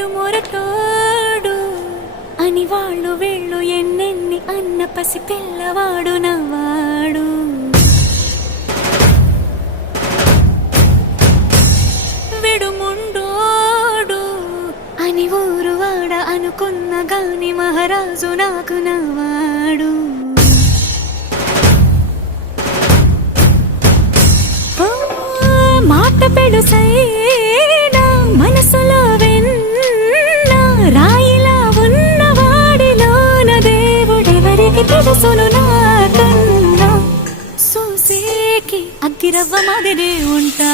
వీడు మొరటోడు అని వాళ్ళు వీళ్ళు ఎన్నెన్ని అన్న పసి పిల్లవాడు నవ్వాడు. వీడు ముండోడు అని ఊరు వాడ అనుకున్న గాని మహారాజు నాకు నవ్వాడు. మాట పెడుసైనా మనసులో వెన్న రాయిలా ఉన్నవాడిలోన దేవుడెవరికి తెలుసును నాకన్నా. సూసేకి అగ్గిరవ్వ మాదిరే ఉంటా